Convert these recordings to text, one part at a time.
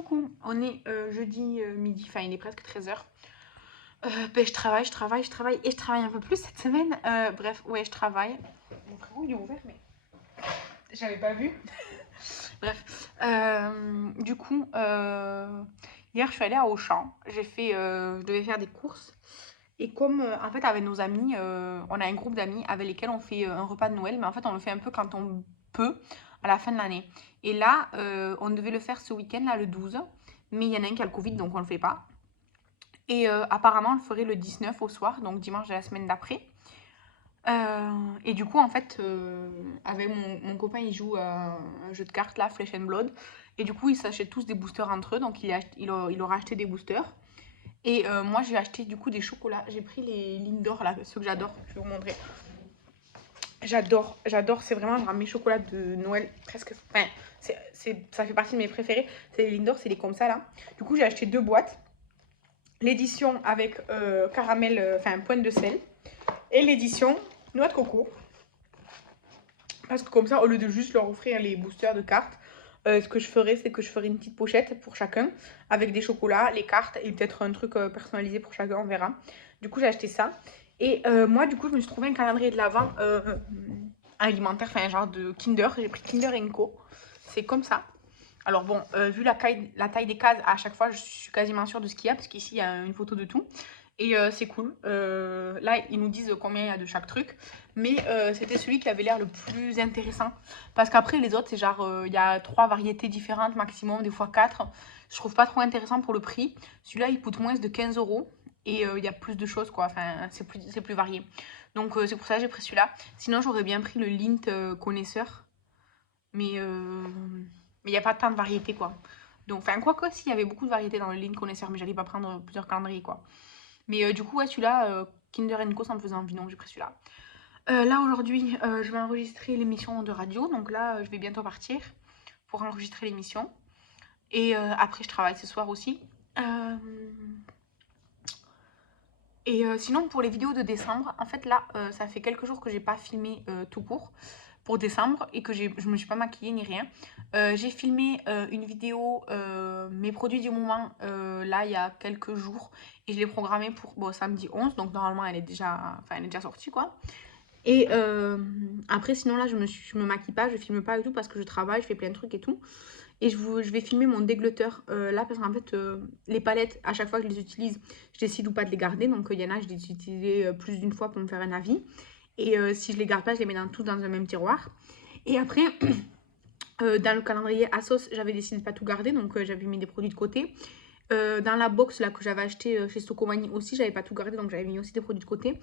Coucou, on est jeudi midi, enfin il est presque 13h. Je travaille et je travaille un peu plus cette semaine. Bref, ouais, je travaille. Mon frigo il est ouvert, mais j'avais pas vu. Bref, hier je suis allée à Auchan. Je devais faire des courses. Et comme en fait avec nos amis, on a un groupe d'amis avec lesquels on fait un repas de Noël, mais en fait on le fait un peu quand on peut à la fin de l'année. Et là, on devait le faire ce week-end, là, le 12, mais il y en a un qui a le Covid, donc on le fait pas. Et apparemment, on le ferait le 19 au soir, donc dimanche de la semaine d'après. Et du coup, en fait, avec mon copain, il joue à un jeu de cartes, là, Flesh and Blood. Et du coup, ils s'achètent tous des boosters entre eux, donc il aura acheté des boosters. Et moi, j'ai acheté du coup des chocolats. J'ai pris les Lindor, là, ceux que j'adore. Je vais vous montrer. J'adore. C'est vraiment genre mes chocolats de Noël presque. Enfin, ça fait partie de mes préférés. C'est les Lindor, c'est les comme ça là. Du coup, j'ai acheté 2 boîtes. L'édition avec caramel, enfin pointe de sel. Et l'édition noix de coco. Parce que comme ça, au lieu de juste leur offrir les boosters de cartes, ce que je ferais, c'est que je ferais une petite pochette pour chacun avec des chocolats, les cartes et peut-être un truc personnalisé pour chacun, on verra. Du coup, j'ai acheté ça. Et moi, du coup, je me suis trouvé un calendrier de l'Avent alimentaire, enfin, genre de Kinder. J'ai pris Kinder Co. C'est comme ça. Alors bon, vu la taille des cases, à chaque fois, je suis quasiment sûre de ce qu'il y a, parce qu'ici, il y a une photo de tout. Et c'est cool. Là, ils nous disent combien il y a de chaque truc. Mais c'était celui qui avait l'air le plus intéressant. Parce qu'après, les autres, c'est genre, il y a 3 variétés différentes maximum, des fois 4. Je trouve pas trop intéressant pour le prix. Celui-là, il coûte moins de 15 euros. Et il y a plus de choses, quoi. Enfin, c'est plus varié. Donc, c'est pour ça que j'ai pris celui-là. Sinon, j'aurais bien pris le Lint connaisseur. Mais il n'y a pas tant de variétés, quoi. Donc, enfin, quoique, s'il y avait beaucoup de variétés dans le Lint connaisseur, mais j'allais pas prendre plusieurs calendriers, quoi. Mais du coup, ouais, celui-là, Kinder Co, ça me faisait envie, donc j'ai pris celui-là. Là, aujourd'hui, je vais enregistrer l'émission de radio. Donc là, je vais bientôt partir pour enregistrer l'émission. Et après, je travaille ce soir aussi. Euh, sinon, pour les vidéos de décembre, en fait, là, ça fait quelques jours que j'ai pas filmé tout court pour décembre et que je me suis pas maquillée ni rien. J'ai filmé une vidéo, mes produits du moment, là, il y a quelques jours. Et je l'ai programmée pour bon, samedi 11. Donc, normalement, elle est déjà sortie, quoi. Et après, sinon, là, je me maquille pas, je filme pas et tout parce que je travaille, je fais plein de trucs et tout. Et je vais filmer mon dégleuteur là parce qu'en fait, les palettes, à chaque fois que je les utilise, je décide ou pas de les garder. Donc, il y en a, je les utilise plus d'une fois pour me faire un avis. Et si je les garde pas, je les mets tous dans un même tiroir. Et après, dans le calendrier Asos, j'avais décidé de pas tout garder, donc j'avais mis des produits de côté. Dans la box là que j'avais acheté chez Stocomanie aussi, j'avais pas tout gardé, donc j'avais mis aussi des produits de côté.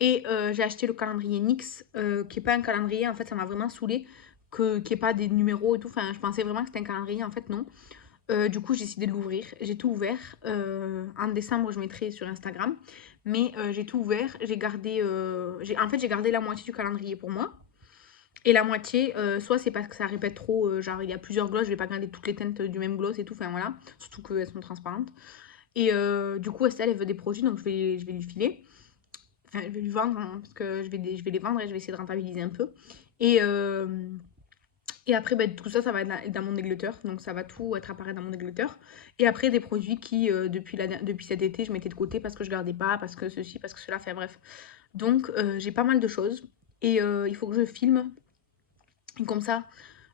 Et j'ai acheté le calendrier NYX, qui est pas un calendrier, en fait ça m'a vraiment saoulé qu'il n'y ait pas des numéros et tout. Enfin, je pensais vraiment que c'était un calendrier, en fait non. Du coup, j'ai décidé de l'ouvrir. J'ai tout ouvert. En décembre, je mettrai sur Instagram. Mais j'ai tout ouvert. En fait, j'ai gardé la moitié du calendrier pour moi. Et la moitié, soit c'est parce que ça répète trop, genre il y a plusieurs glosses, je vais pas garder toutes les teintes du même gloss et tout, enfin voilà, surtout qu'elles sont transparentes. Et du coup, Estelle, elle veut des produits, donc je vais lui filer. Enfin, je vais lui vendre, hein, parce que je vais les vendre et je vais essayer de rentabiliser un peu. Et, euh, et après, bah, tout ça, ça va être dans mon dégleuteur, donc ça va tout être apparaître dans mon dégleuteur. Et après, des produits qui, depuis cet été, je mettais de côté parce que je gardais pas, parce que ceci, parce que cela, enfin bref. Donc, j'ai pas mal de choses. Et il faut que je filme. Et comme ça,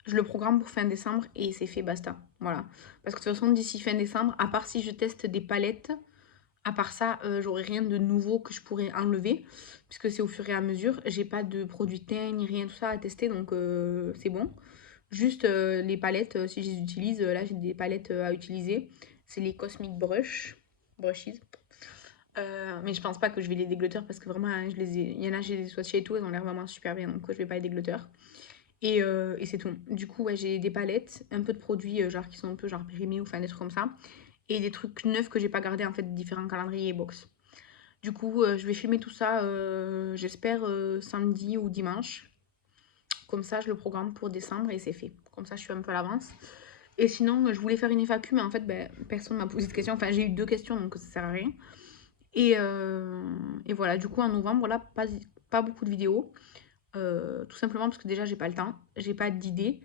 je le programme pour fin décembre et c'est fait, basta. Voilà. Parce que de toute façon, d'ici fin décembre, à part si je teste des palettes, à part ça, j'aurai rien de nouveau que je pourrais enlever. Puisque c'est au fur et à mesure. J'ai pas de produits teint ni rien, tout ça à tester, donc c'est bon. Juste les palettes, si je les utilise, là j'ai des palettes à utiliser. C'est les Cosmic Brushes. Mais je pense pas que je vais les dégleuteurs parce que vraiment, hein, il y en a, j'ai des swatchés et tout, elles ont l'air vraiment super bien, donc je vais pas les dégleuteurs. Et c'est tout. Du coup, ouais, j'ai des palettes, un peu de produits genre qui sont un peu genre périmés ou enfin des trucs comme ça. Et des trucs neufs que j'ai pas gardés en fait, différents calendriers et box. Du coup, je vais filmer tout ça, j'espère samedi ou dimanche. Comme ça, je le programme pour décembre et c'est fait. Comme ça, je suis un peu à l'avance. Et sinon, je voulais faire une FAQ, mais en fait, ben, personne m'a posé de questions. Enfin, j'ai eu 2 questions, donc ça sert à rien. Et voilà, du coup, en novembre, là, pas beaucoup de vidéos. Tout simplement parce que déjà, j'ai pas le temps, j'ai pas d'idées.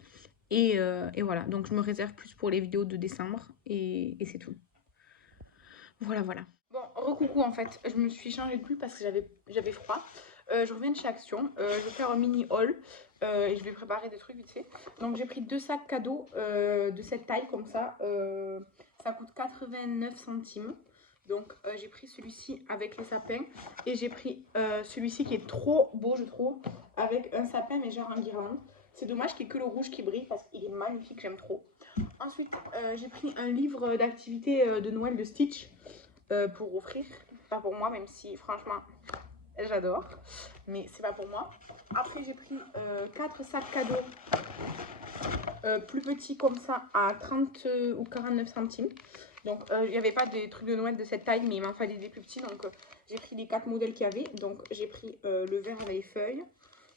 Et voilà, donc je me réserve plus pour les vidéos de décembre et c'est tout. Voilà, voilà. Bon, recoucou en fait, je me suis changée de pull parce que j'avais froid. Je reviens de chez Action, je vais faire un mini haul et je vais préparer des trucs vite fait. Donc j'ai pris 2 sacs cadeaux de cette taille comme ça. Ça coûte 89 centimes. Donc j'ai pris celui-ci avec les sapins et j'ai pris celui-ci qui est trop beau je trouve, avec un sapin mais genre en guirlande. C'est dommage qu'il n'y ait que le rouge qui brille parce qu'il est magnifique, j'aime trop. Ensuite j'ai pris un livre d'activités de Noël de Stitch pour offrir. Pas pour moi, même si franchement j'adore, mais c'est pas pour moi. Après j'ai pris 4 sacs cadeaux plus petits comme ça à 30 ou 49 centimes. Donc il n'y avait pas des trucs de Noël de cette taille, mais il m'en fallait des plus petits. Donc j'ai pris les 4 modèles qu'il y avait. Donc j'ai pris le vert avec les feuilles,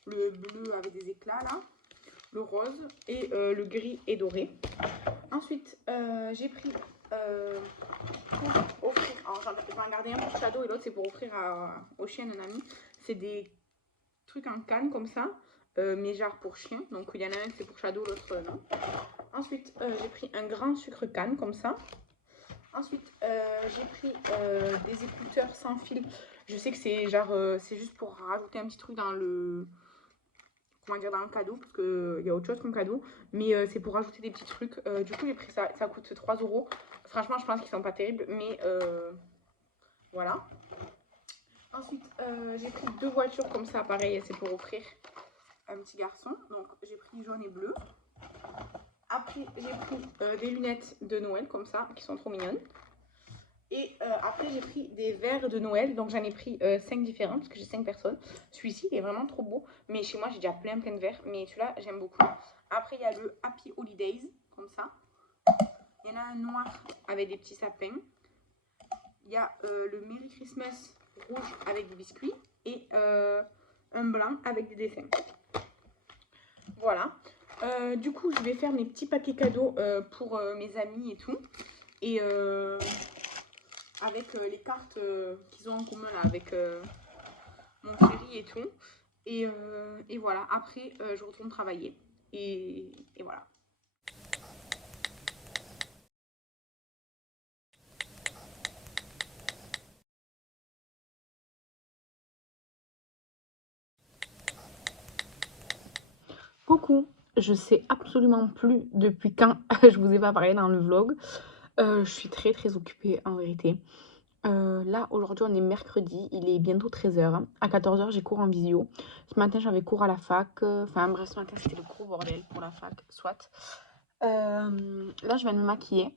le bleu avec des éclats là, le rose et le gris et doré. Ensuite j'ai pris pour offrir, alors j'en ai pas regardé un pour Shadow et l'autre c'est pour offrir au chien d'un ami. C'est des trucs en canne comme ça, mais genre pour chien. Donc il y en a un c'est pour Shadow, l'autre non. Ensuite j'ai pris un grand sucre canne comme ça. Ensuite j'ai pris des écouteurs sans fil. Je sais que c'est genre c'est juste pour rajouter un petit truc dans le, comment dire, dans le cadeau, parce qu'il y a autre chose comme cadeau, mais c'est pour rajouter des petits trucs. Du coup j'ai pris ça, ça coûte 3 euros. Franchement je pense qu'ils sont pas terribles, mais voilà. Ensuite j'ai pris 2 voitures comme ça, pareil c'est pour offrir un petit garçon. Donc j'ai pris jaune et bleu. Après j'ai pris des lunettes de Noël comme ça, qui sont trop mignonnes. Et après j'ai pris des verres de Noël, donc j'en ai pris 5 différents parce que j'ai 5 personnes. Celui-ci il est vraiment trop beau, mais chez moi j'ai déjà plein de verres, mais celui-là j'aime beaucoup. Après il y a le Happy Holidays, comme ça. Il y en a un noir avec des petits sapins. Il y a le Merry Christmas rouge avec des biscuits et un blanc avec des dessins. Voilà. Du coup je vais faire mes petits paquets cadeaux pour mes amis et tout. Et avec les cartes qu'ils ont en commun là, avec mon chéri et tout. Et voilà, après je retourne travailler. Et voilà. Coucou, je sais absolument plus depuis quand je vous ai pas parlé dans le vlog. Je suis très occupée en vérité. Là aujourd'hui on est mercredi, il est bientôt 13h. À 14h j'ai cours en visio. Ce matin j'avais cours à la fac. Enfin bref, ce matin c'était le gros bordel pour la fac, soit. Là je viens de me maquiller.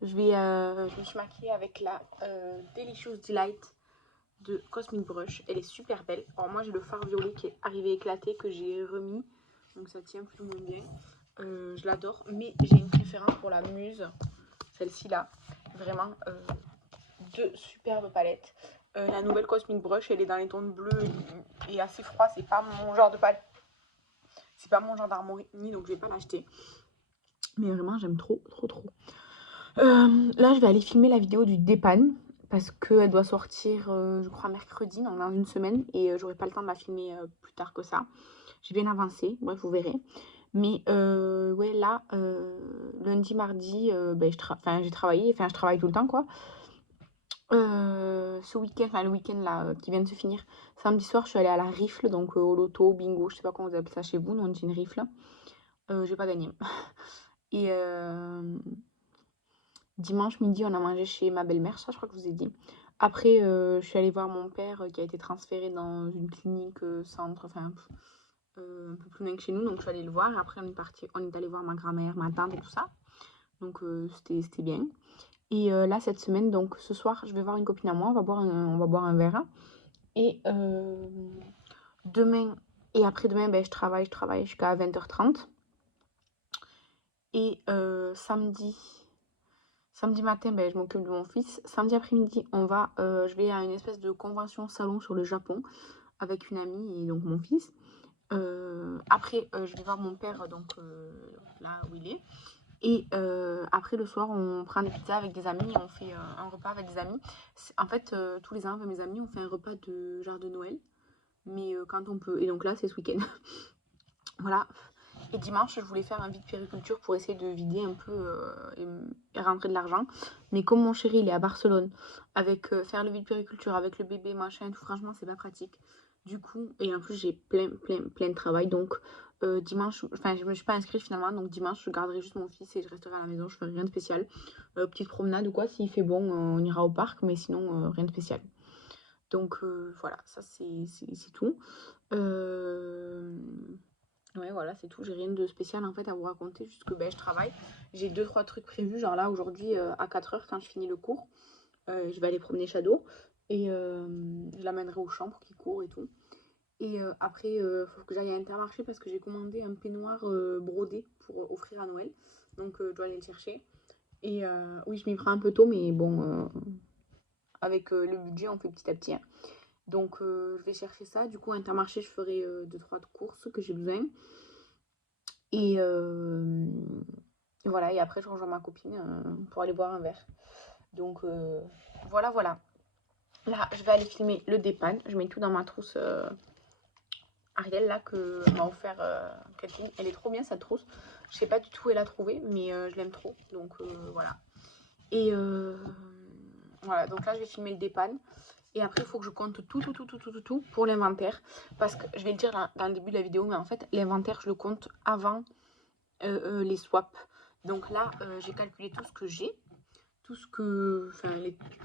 Je me suis maquillée avec la Delicious Delight de Cosmic Brush. Elle est super belle. Alors moi j'ai le fard violet qui est arrivé éclaté, que j'ai remis. Donc ça tient plus ou moins bien. Je l'adore. Mais j'ai une préférence pour la Muse. Celle-ci là. Vraiment 2 superbes palettes. La nouvelle Cosmic Brush, elle est dans les tons bleu et assez froid. C'est pas mon genre de palette. C'est pas mon genre d'harmonie, donc je vais pas l'acheter. Mais vraiment j'aime trop. Là je vais aller filmer la vidéo du dépanne parce qu'elle doit sortir je crois mercredi, donc dans une semaine, et j'aurai pas le temps de la filmer plus tard que ça. J'ai bien avancé, bref vous verrez. Mais ouais là lundi, mardi, ben, j'ai travaillé, enfin je travaille tout le temps quoi. Ce week-end, enfin le week-end là qui vient de se finir, samedi soir je suis allée à la rifle, donc au loto, au bingo, je sais pas comment vous appelez ça chez vous, nous on dit une rifle. J'ai pas gagné. Et dimanche midi, on a mangé chez ma belle-mère, ça je crois que je vous ai dit. Après, je suis allée voir mon père qui a été transféré dans une clinique centre, enfin un peu plus loin que chez nous, donc je suis allée le voir. Et après, on est allé voir ma grand-mère, ma tante et tout ça. Donc c'était bien. Et là, cette semaine, donc ce soir, je vais voir une copine à moi, on va boire un verre. Et demain et après-demain, ben, je travaille jusqu'à 20h30. Et samedi matin, ben, je m'occupe de mon fils. Samedi après-midi, je vais à une espèce de convention salon sur le Japon avec une amie et donc mon fils. Après, je vais voir mon père, donc là où il est. Et après, le soir, on prend des pizzas avec des amis et on fait un repas avec des amis. En fait, tous les ans, avec mes amis, on fait un repas de genre de Noël. Mais quand on peut. Et donc là, c'est ce week-end. Voilà. Et dimanche, je voulais faire un vide périculture pour essayer de vider un peu et rentrer de l'argent. Mais comme mon chéri, il est à Barcelone, avec faire le vide périculture avec le bébé, machin, tout, franchement, c'est pas pratique. Du coup, et en plus, j'ai plein de travail. Donc, dimanche, enfin, je me suis pas inscrite finalement. Donc, dimanche, je garderai juste mon fils et je resterai à la maison. Je ferai rien de spécial. Petite promenade ou quoi, s'il fait bon, on ira au parc. Mais sinon, rien de spécial. Donc, voilà, ça, c'est tout. Ouais, voilà, c'est tout. J'ai rien de spécial en fait à vous raconter, juste que je travaille. J'ai 2-3 trucs prévus, genre là aujourd'hui à 4h quand je finis le cours, je vais aller promener Shadow et je l'amènerai au champ pour qu'il court et tout. Et après, faut que j'aille à Intermarché parce que j'ai commandé un peignoir brodé pour offrir à Noël. Donc je dois aller le chercher. Et oui, je m'y prends un peu tôt, mais bon, avec le budget, on fait petit à petit, hein. Donc je vais chercher ça. Du coup, à Intermarché, je ferai 2-3 courses que j'ai besoin. Et voilà, et après je rejoins ma copine pour aller boire un verre. Donc voilà, voilà. Là, je vais aller filmer le dépanne. Je mets tout dans ma trousse Ariel là que m'a offert Catherine. Elle est trop bien cette trousse. Je sais pas du tout où elle a trouvé, mais je l'aime trop. Donc voilà. Et voilà, donc là je vais filmer le dépanne. Et après, il faut que je compte tout pour l'inventaire. Parce que je vais le dire dans le début de la vidéo, mais en fait, l'inventaire, je le compte avant les swaps. Donc là, j'ai calculé tout ce que j'ai. Tout ce que. Enfin,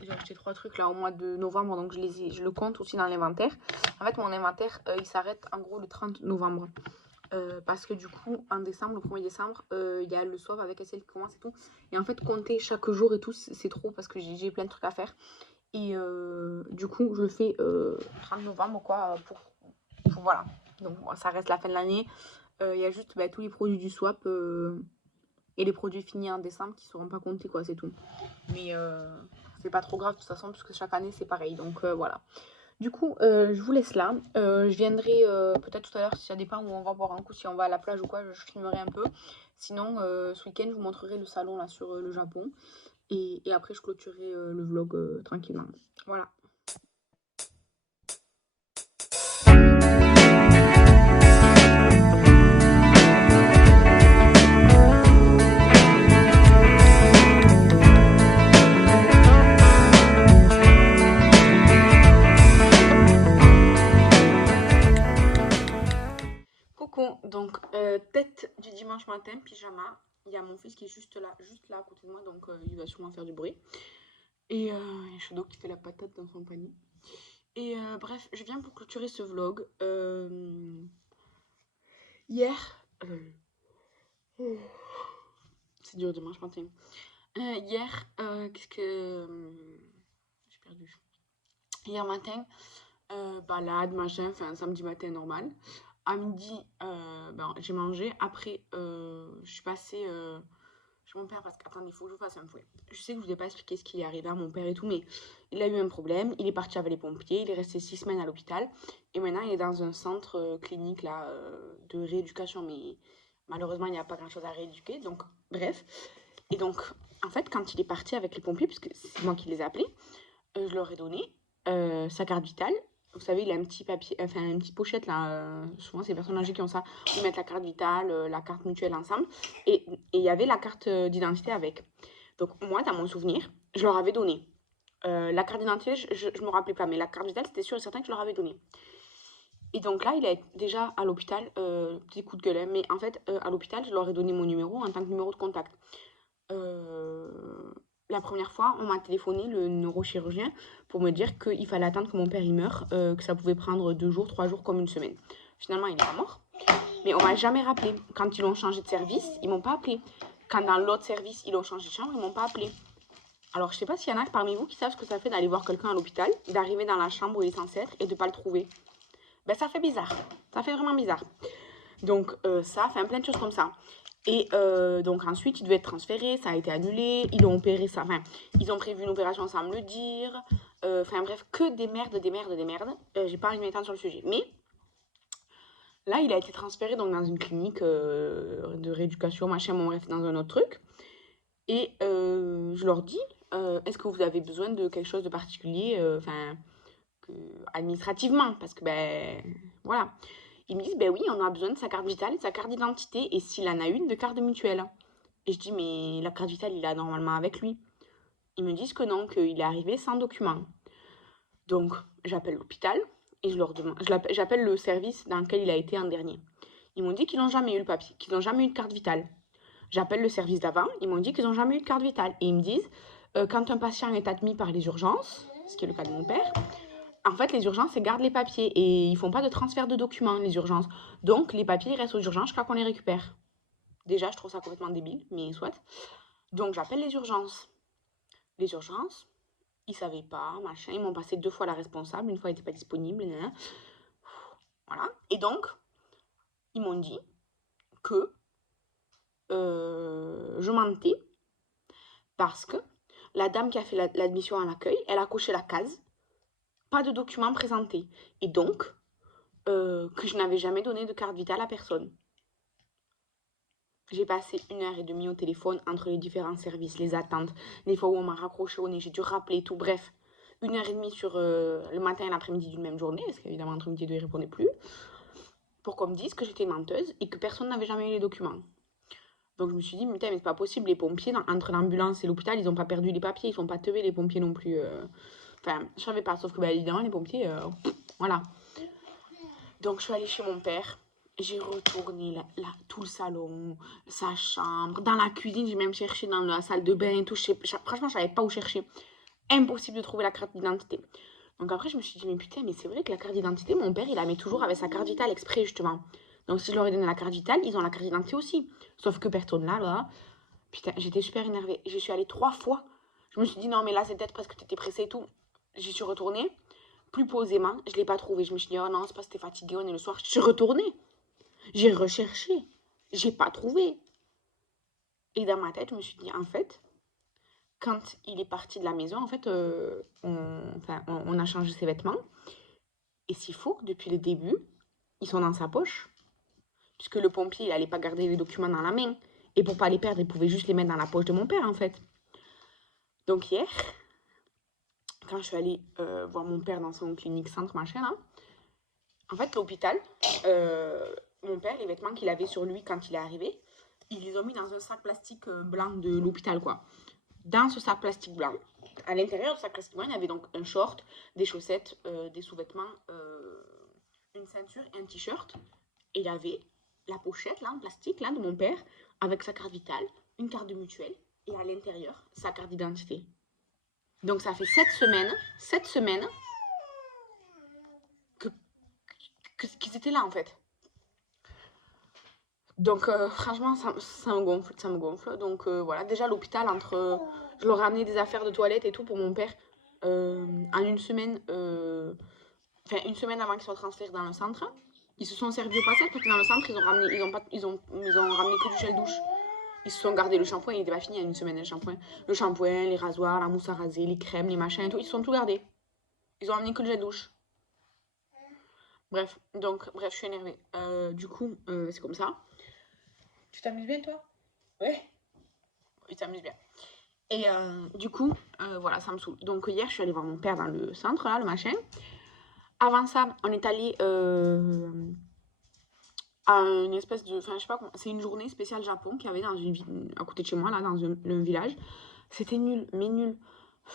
j'ai acheté 3 trucs là au mois de novembre, donc je le compte aussi dans l'inventaire. En fait, mon inventaire, il s'arrête en gros le 30 novembre. Parce que du coup, en décembre, le 1er décembre, il y a le swap avec SL qui commence et tout. Et en fait, compter chaque jour et tout, c'est trop parce que j'ai plein de trucs à faire. Et du coup, je le fais 30 novembre, quoi, pour voilà. Donc, ça reste la fin de l'année. Il y a juste tous les produits du swap et les produits finis en décembre qui ne seront pas comptés, quoi, c'est tout. Mais c'est pas trop grave de toute façon, parce que chaque année, c'est pareil. Donc, voilà. Du coup, je vous laisse là. Je viendrai peut-être tout à l'heure, si ça dépend où on va boire un coup, si on va à la plage ou quoi, je filmerai un peu. Sinon, ce week-end, je vous montrerai le salon là sur le Japon. Et après, je clôturerai le vlog tranquillement. Voilà. Coucou, donc tête du dimanche matin, pyjama. Il y a mon fils qui est juste là à côté de moi, donc il va sûrement faire du bruit. Et il y a Shadow qui fait la patate dans son panier. Et bref, je viens pour clôturer ce vlog. Hier, c'est dur dimanche matin. Hier, qu'est-ce que j'ai perdu? Hier matin, balade, machin, enfin samedi matin normal. À midi, j'ai mangé. Après, je suis passée chez mon père parce qu'attendez, il faut que je vous fasse un fouet. Je sais que je vous ai pas expliqué ce qui est arrivé à mon père et tout, mais il a eu un problème. Il est parti avec les pompiers. Il est resté 6 semaines à l'hôpital. Et maintenant, il est dans un centre clinique là, de rééducation. Mais malheureusement, il n'y a pas grand-chose à rééduquer. Donc, bref. Et donc, en fait, quand il est parti avec les pompiers, puisque c'est moi qui les ai appelés, je leur ai donné sa carte vitale. Vous savez, il a un petit papier, enfin une petite pochette là. Souvent, c'est les personnes âgées qui ont ça. Ils mettent la carte vitale, la carte mutuelle ensemble. Et il y avait la carte d'identité avec. Donc, moi, dans mon souvenir, je leur avais donné. La carte d'identité, je me rappelais pas, mais la carte vitale, c'était sûr et certain que je leur avais donné. Et donc là, il est déjà à l'hôpital, petit coup de gueule, hein, mais en fait, à l'hôpital, je leur ai donné mon numéro en tant que numéro de contact. La première fois, on m'a téléphoné, le neurochirurgien, pour me dire qu'il fallait attendre que mon père il meure, que ça pouvait prendre 2 jours, 3 jours, comme une semaine. Finalement, il est pas mort. Mais on m'a jamais rappelé. Quand ils ont changé de service, ils m'ont pas appelé. Quand dans l'autre service, ils ont changé de chambre, ils m'ont pas appelé. Alors, je sais pas s'il y en a parmi vous qui savent ce que ça fait d'aller voir quelqu'un à l'hôpital, d'arriver dans la chambre où il est censé être et de pas le trouver. Ça fait bizarre. Ça fait vraiment bizarre. Donc, ça fait plein de choses comme ça. Et donc ensuite, il devait être transféré, ça a été annulé, ils l'ont opéré, ça, enfin, ils ont prévu une opération sans me le dire. Enfin bref, que des merdes. J'ai pas envie de m'étendre sur le sujet. Mais là, il a été transféré donc, dans une clinique de rééducation, machin, bon bref, dans un autre truc. Et je leur dis, est-ce que vous avez besoin de quelque chose de particulier, administrativement, parce que, voilà. Ils me disent, ben oui, on a besoin de sa carte vitale et de sa carte d'identité, et s'il en a une, de carte de mutuelle. Et je dis, mais la carte vitale, il a normalement avec lui. Ils me disent que non, qu'il est arrivé sans document. Donc, j'appelle l'hôpital et je leur demande, j'appelle le service dans lequel il a été en dernier. Ils m'ont dit qu'ils n'ont jamais eu le papier, qu'ils n'ont jamais eu de carte vitale. J'appelle le service d'avant, ils m'ont dit qu'ils n'ont jamais eu de carte vitale. Et ils me disent, quand un patient est admis par les urgences, ce qui est le cas de mon père, en fait, les urgences, elles gardent les papiers et ils font pas de transfert de documents, les urgences. Donc, les papiers restent aux urgences jusqu'à qu'on les récupère. Déjà, je trouve ça complètement débile, mais soit. Donc, j'appelle les urgences. Les urgences, ils savaient pas, machin. Ils m'ont passé 2 fois la responsable, une fois elle n'était pas disponible. Voilà. Et donc, ils m'ont dit que je mentais parce que la dame qui a fait l'admission à l'accueil, elle a coché la case, pas de documents présentés. Et donc, que je n'avais jamais donné de carte vitale à personne. J'ai passé 1h30 au téléphone entre les différents services, les attentes, les fois où on m'a raccroché au nez, j'ai dû rappeler tout, bref. 1h30 sur le matin et l'après-midi d'une même journée, parce qu'évidemment entre midi et deux, il ne répondait plus, pour qu'on me dise que j'étais menteuse et que personne n'avait jamais eu les documents. Donc je me suis dit, mais c'est pas possible, les pompiers, entre l'ambulance et l'hôpital, ils n'ont pas perdu les papiers, ils sont pas teubés les pompiers non plus. Enfin, je savais pas, sauf que évidemment, les pompiers, voilà. Donc je suis allée chez mon père, j'ai retourné tout le salon, sa chambre, dans la cuisine, j'ai même cherché dans la salle de bain et tout. Franchement, je savais pas où chercher. Impossible de trouver la carte d'identité. Donc après, je me suis dit, mais putain, mais c'est vrai que la carte d'identité, mon père, il la met toujours avec sa carte vitale exprès, justement. Donc si je leur ai donné la carte vitale, ils ont la carte d'identité aussi. Sauf que personne là. Putain, j'étais super énervée. Je suis allée 3 fois. Je me suis dit, non, mais là, c'est peut-être parce que t'étais pressée et tout. J'y suis retournée. Plus posément, je ne l'ai pas trouvé. Je me suis dit, oh non, c'est parce que t'es fatiguée, on est le soir. Je suis retournée. J'ai recherché. J'ai pas trouvé. Et dans ma tête, je me suis dit, en fait, quand il est parti de la maison, en fait, on a changé ses vêtements. Et s'il faut que depuis le début, ils sont dans sa poche. Puisque le pompier, il n'allait pas garder les documents dans la main. Et pour pas les perdre, il pouvait juste les mettre dans la poche de mon père, en fait. Donc hier, quand je suis allée voir mon père dans son clinique centre, machin, là, en fait, l'hôpital, mon père, les vêtements qu'il avait sur lui quand il est arrivé, ils les ont mis dans un sac plastique blanc de l'hôpital, quoi. Dans ce sac plastique blanc, à l'intérieur du sac plastique blanc, il y avait donc un short, des chaussettes, des sous-vêtements, une ceinture et un t-shirt. Et il y avait la pochette, là, en plastique, là, de mon père, avec sa carte vitale, une carte de mutuelle, et à l'intérieur, sa carte d'identité. Donc ça fait 7 semaines qu'ils étaient là, en fait. Donc franchement, ça me gonfle, ça me gonfle. Donc voilà, déjà l'hôpital, je leur ai amené des affaires de toilette et tout pour mon père en une semaine, enfin une semaine avant qu'il soit transféré dans le centre. Ils se sont servis au passage parce que dans le centre, ils ont ramené que du gel douche. Ils se sont gardés le shampoing, il n'était pas fini il y a une semaine, le shampoing. Le shampoing, les rasoirs, la mousse à raser, les crèmes, les machins et tout, ils se sont tout gardés. Ils ont ramené que le gel douche. Bref, je suis énervée. Du coup, c'est comme ça. Tu t'amuses bien, toi? Ouais. Il s'amuse bien. Et du coup, voilà, ça me saoule. Donc hier, je suis allée voir mon père dans le centre, là, le machin. Avant ça, on est allé à une espèce de... Enfin, je sais pas comment... C'est une journée spéciale Japon qu'il y avait dans une ville à côté de chez moi, là, dans un village. C'était nul, mais nul.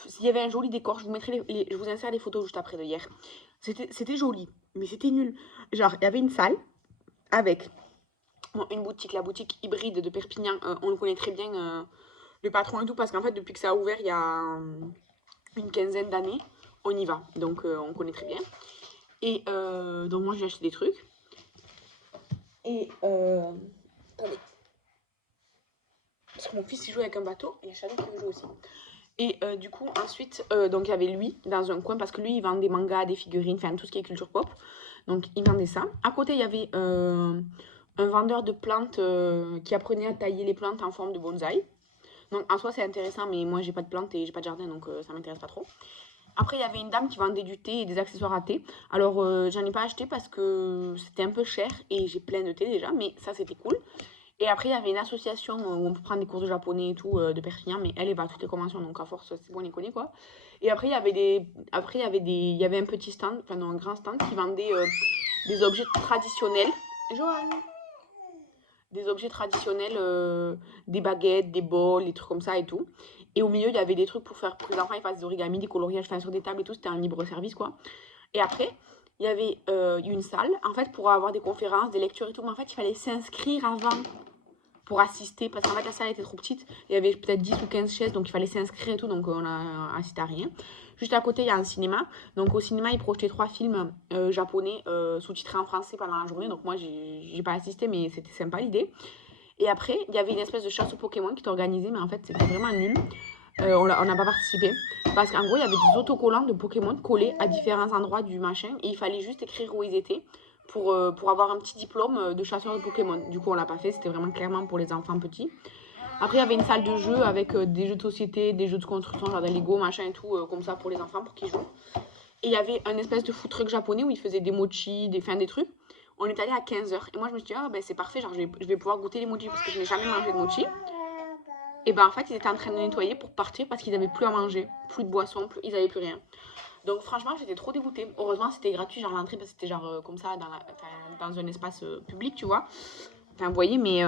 S'il y avait un joli décor, je vous mettrai je vous insère les photos juste après de hier. C'était joli, mais c'était nul. Genre, il y avait une salle avec une boutique, la boutique hybride de Perpignan. On le connaît très bien, le patron et tout, parce qu'en fait, depuis que ça a ouvert il y a une quinzaine d'années, on y va. Donc, on connaît très bien. Et donc, moi, j'ai acheté des trucs. Et, attendez. Parce que mon fils, il joue avec un bateau, et il y a Charlie qui veut jouer aussi. Et du coup, ensuite, donc il y avait lui dans un coin, parce que lui, il vend des mangas, des figurines, enfin tout ce qui est culture pop. Donc, il vendait ça. À côté, il y avait un vendeur de plantes qui apprenait à tailler les plantes en forme de bonsaï. Donc, en soi, c'est intéressant, mais moi, j'ai pas de plantes et j'ai pas de jardin, donc ça m'intéresse pas trop. Après, il y avait une dame qui vendait du thé et des accessoires à thé. Alors, j'en ai pas acheté parce que c'était un peu cher et j'ai plein de thé déjà, mais ça, c'était cool. Et après, il y avait une association où on peut prendre des cours de japonais et tout, de Perpignan, mais elle va à toutes les conventions, donc à force, c'est bon, on les connaît, quoi. Et après, il y avait un petit stand, enfin non, un grand stand qui vendait des objets traditionnels. Johan. Des objets traditionnels, des baguettes, des bols, des trucs comme ça et tout. Et au milieu, il y avait des trucs pour que les enfants ils fassent des origamis, des coloriages, enfin, sur des tables et tout. C'était un libre service, quoi. Et après, il y avait une salle, en fait, pour avoir des conférences, des lectures et tout. Mais en fait, il fallait s'inscrire avant pour assister, parce qu'en fait, la salle était trop petite. Il y avait peut-être 10 ou 15 chaises, donc il fallait s'inscrire et tout. Donc, on a assisté à rien. Juste à côté, il y a un cinéma. Donc, au cinéma, ils projetaient 3 films japonais sous-titrés en français pendant la journée. Donc, moi, j'ai pas assisté, mais c'était sympa l'idée. Et après, il y avait une espèce de chasse aux Pokémon qui était organisée, mais en fait, c'était vraiment nul. On n'a pas participé. Parce qu'en gros, il y avait des autocollants de Pokémon collés à différents endroits du machin. Et il fallait juste écrire où ils étaient pour avoir un petit diplôme de chasseur de Pokémon. Du coup, on l'a pas fait. C'était vraiment clairement pour les enfants petits. Après, il y avait une salle de jeu avec des jeux de société, des jeux de construction, genre des Lego, machin et tout, comme ça pour les enfants, pour qu'ils jouent. Et il y avait un espèce de food truck japonais où ils faisaient des mochis, des trucs. On est allé à 15h. Et moi, je me suis dit, ah, ben, c'est parfait, genre, je vais pouvoir goûter les mochis parce que je n'ai jamais mangé de mochi. Et ben, en fait, ils étaient en train de nettoyer pour partir parce qu'ils n'avaient plus à manger, plus de boissons, ils n'avaient plus rien. Donc, franchement, j'étais trop dégoûtée. Heureusement, c'était gratuit, genre, l'entrée, parce que c'était genre comme ça, dans un espace public, tu vois. Enfin, vous voyez, mais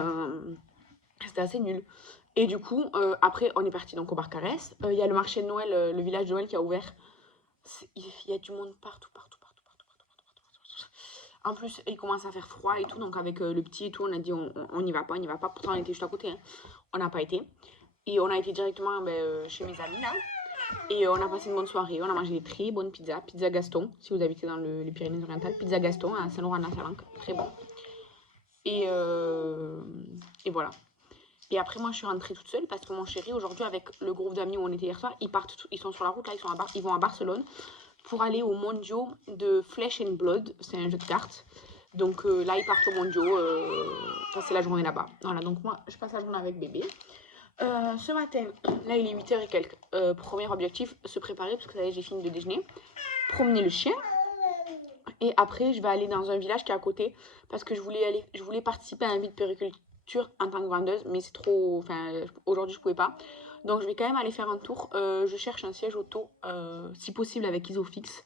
c'était assez nul. Et du coup, après, on est parti donc au Barcarès. Il y a le marché de Noël, le village de Noël qui a ouvert. Il y a du monde partout. En plus, il commence à faire froid et tout, donc avec le petit et tout, on a dit on n'y va pas. Pourtant, on était juste à côté, hein. On n'a pas été. Et on a été directement chez mes amis, là. Et on a passé une bonne soirée. On a mangé des très bonnes pizzas. Pizza Gaston, si vous habitez dans les Pyrénées-Orientales. Pizza Gaston à Saint-Laurent-de-la-Salanque. Très bon. Et voilà. Et après, moi, je suis rentrée toute seule parce que mon chéri, aujourd'hui, avec le groupe d'amis où on était hier soir, ils sont sur la route, là, ils vont à Barcelone pour aller aux mondiaux de Flesh and Blood. C'est un jeu de cartes. Donc là, ils partent aux mondiaux, passer la journée là-bas. Voilà, donc moi, je passe la journée avec bébé. Ce matin, là, il est 8h et quelques. Premier objectif, se préparer parce que ça y est, j'ai fini de déjeuner. Promener le chien. Et après, je vais aller dans un village qui est à côté parce que je voulais participer à un vide périculture en tant que vendeuse, mais c'est trop. Enfin, aujourd'hui, je pouvais pas. Donc, je vais quand même aller faire un tour. Je cherche un siège auto, si possible avec Isofix,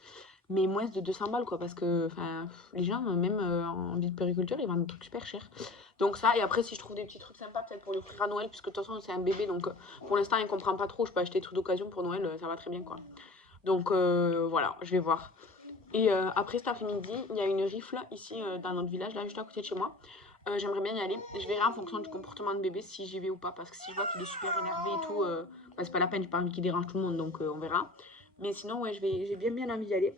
mais moins de 200 balles, quoi, parce que les gens, même en vide périculture, ils vendent des trucs super chers. Donc, ça, et après, si je trouve des petits trucs sympas, peut-être pour lui offrir à Noël, puisque de toute façon, c'est un bébé, donc pour l'instant, il comprend pas trop. Je peux acheter des trucs d'occasion pour Noël, ça va très bien, quoi. Donc, voilà, je vais voir. Et après cet après-midi, il y a une rifle ici dans notre village, là juste à côté de chez moi. J'aimerais bien y aller. Je verrai en fonction du comportement de bébé si j'y vais ou pas. Parce que si je vois qu'il est super énervé et tout, c'est pas la peine, j'ai pas envie qu'il dérange tout le monde, donc on verra. Mais sinon, ouais, j'ai bien envie d'y aller.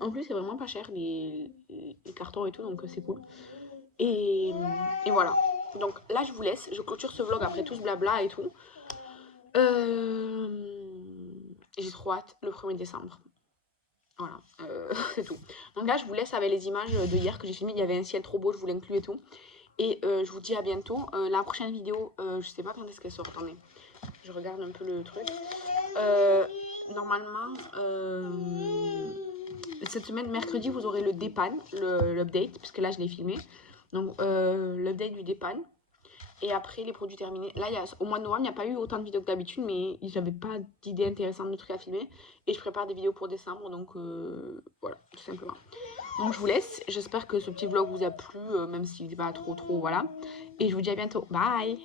En plus, c'est vraiment pas cher les cartons et tout, donc c'est cool. Et voilà. Donc là, je vous laisse. Je clôture ce vlog après tout ce blabla et tout. J'ai trop hâte le 1er décembre. Voilà, c'est tout. Donc là, je vous laisse avec les images de hier que j'ai filmées. Il y avait un ciel trop beau, je vous l'inclus et tout. Et je vous dis à bientôt. La prochaine vidéo, je sais pas quand est-ce qu'elle sort. Attendez, je regarde un peu le truc. Normalement, cette semaine, mercredi, vous aurez le dépan, l'update, puisque là, je l'ai filmé. Donc, l'update du dépan. Et après, les produits terminés. Là, au mois de novembre, il n'y a pas eu autant de vidéos que d'habitude, mais j'avais pas d'idées intéressantes de trucs à filmer. Et je prépare des vidéos pour décembre, donc voilà, tout simplement. Donc, je vous laisse. J'espère que ce petit vlog vous a plu, même s'il n'est pas trop, voilà. Et je vous dis à bientôt. Bye!